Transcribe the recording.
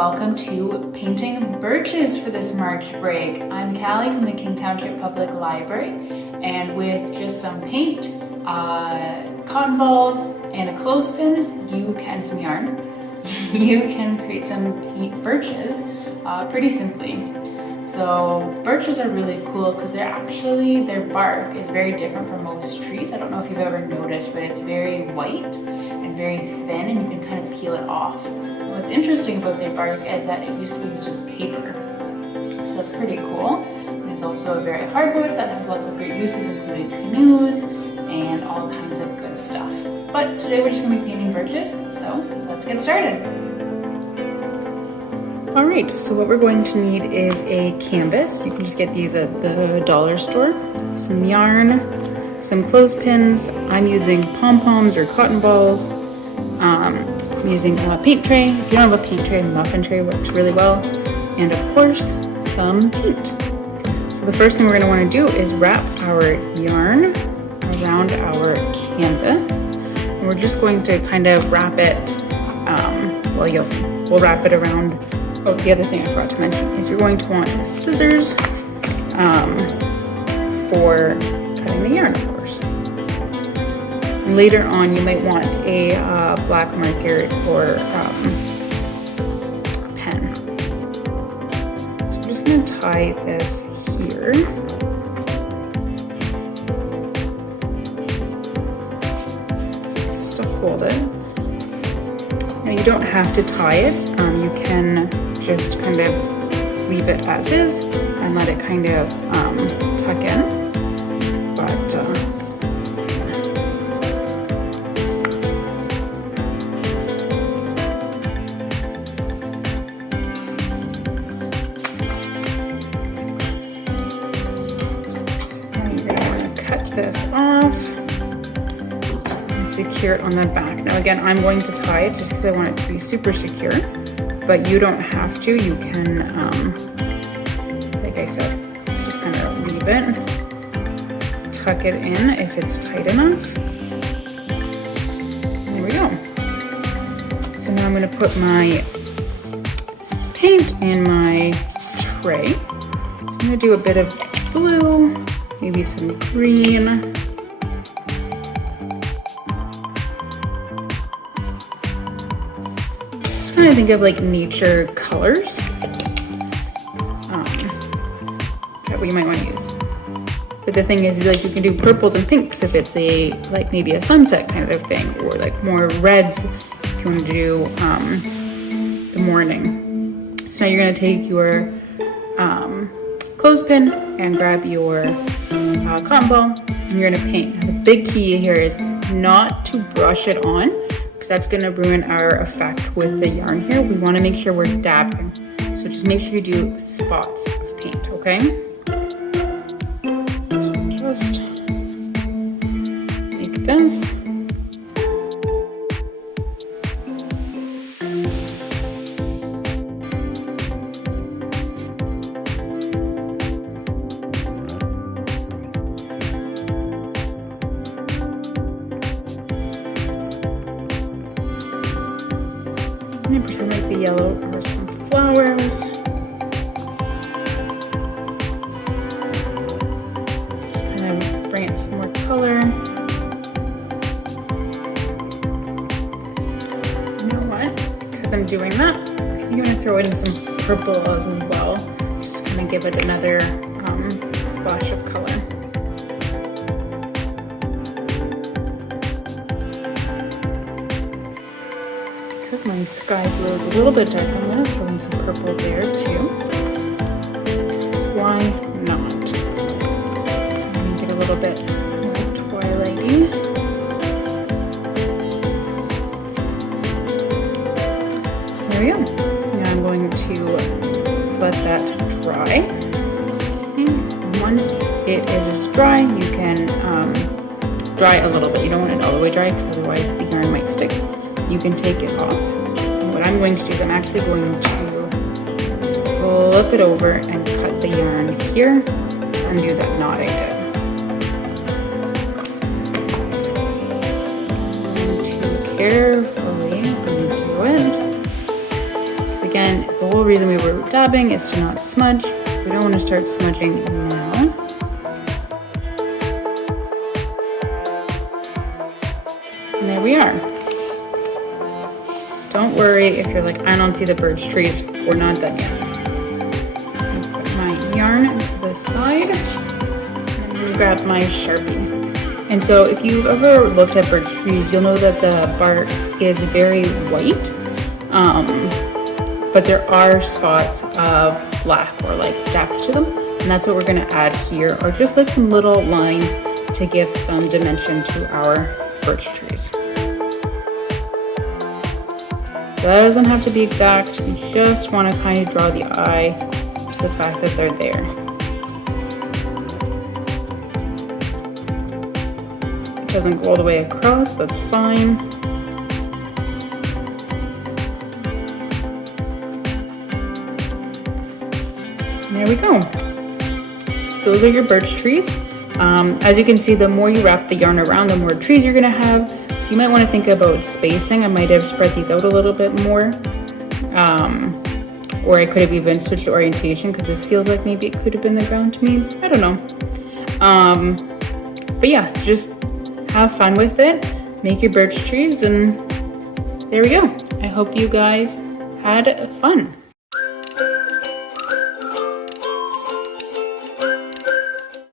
welcome to Painting Birches for this March break. I'm Callie from the King Township Public Library, and with just some paint, cotton balls, and a clothespin, some yarn, you can create some paint birches pretty simply. So birches are really cool because their bark is very different from most trees. I don't know if you've ever noticed, but it's very white and very thin, and you can kind of peel it off. And what's interesting about their bark is that it used to be used as paper. So that's pretty cool. And it's also a very hardwood that has lots of great uses, including canoes and all kinds of good stuff. But today we're just going to be painting birches, so let's get started. Alright, so what we're going to need is a canvas. You can just get these at the dollar store. Some yarn, some clothespins. I'm using pom-poms or cotton balls. I'm using a paint tray. If you don't have a paint tray, a muffin tray works really well. And of course, some paint. So the first thing we're going to want to do is wrap our yarn around our canvas. And we're just going to kind of wrap it, you'll see. We'll wrap it around. Oh, the other thing I forgot to mention is you're going to want scissors for cutting the yarn, of course. And later on, you might want a black marker or a pen. So I'm just going to tie this here. Just to hold it. Now you don't have to tie it. You can just kind of leave it as is and let it kind of tuck in. But now you're going to want to cut this off and secure it on the back. Now again, I'm going to tie it just because I want it to be super secure. But you don't have to. You can, like I said, just kind of leave it, tuck it in if it's tight enough. There we go. So now I'm going to put my paint in my tray. So I'm going to do a bit of blue, maybe some green. I think of like nature colors that we might want to use. But the thing is, like, you can do purples and pinks if it's a like maybe a sunset kind of thing, or like more reds if you want to do the morning. So now you're going to take your clothespin and grab your cotton ball, and you're going to paint. Now, the big key here is not to brush it on, because that's going to ruin our effect with the yarn here. We want to make sure we're dabbing. So just make sure you do spots of paint, okay? So just like this. I'm going to pretend like the yellow are some flowers. Just kind of bring it some more color. You know what? Because I'm doing that, I'm going to throw in some purple as well. Just kind of give it another splash of color. Because my sky blue is a little bit dark, I'm going to throw in some purple there too. Because why not? I'm going to get a little bit more twilighty. There we go. Now I'm going to let that dry. And once it is dry, you can dry a little bit. You don't want it all the way dry because otherwise the yarn might stick. You can take it off. And what I'm going to do is I'm actually going to flip it over and cut the yarn here and do that knot I did. And to carefully undo it. Because again, reason we were dabbing is to not smudge. We don't want to start smudging now. And there we are. Don't worry if you're like, I don't see the birch trees. We're not done yet. I'm gonna put my yarn to the side. And I'm gonna grab my Sharpie. And so if you've ever looked at birch trees, you'll know that the bark is very white, but there are spots of black or like depth to them. And that's what we're gonna add here, or just like some little lines to give some dimension to our birch trees. So that doesn't have to be exact. You just wanna kind of draw the eye to the fact that they're there. Doesn't go all the way across, that's fine. And there we go. Those are your birch trees. As you can see, the more you wrap the yarn around, the more trees you're gonna have. So you might wanna think about spacing. I might have spread these out a little bit more. Or I could have even switched orientation because this feels like maybe it could have been the ground to me. I don't know. But yeah, just have fun with it, make your birch trees, and there we go. I hope you guys had fun.